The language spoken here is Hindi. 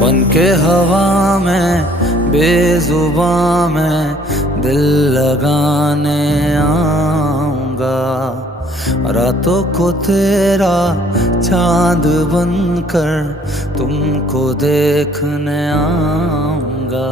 बन के हवा में बेजुबां में दिल लगाने आऊंगा। रातों को तेरा चांद बनकर तुमको देखने आऊंगा।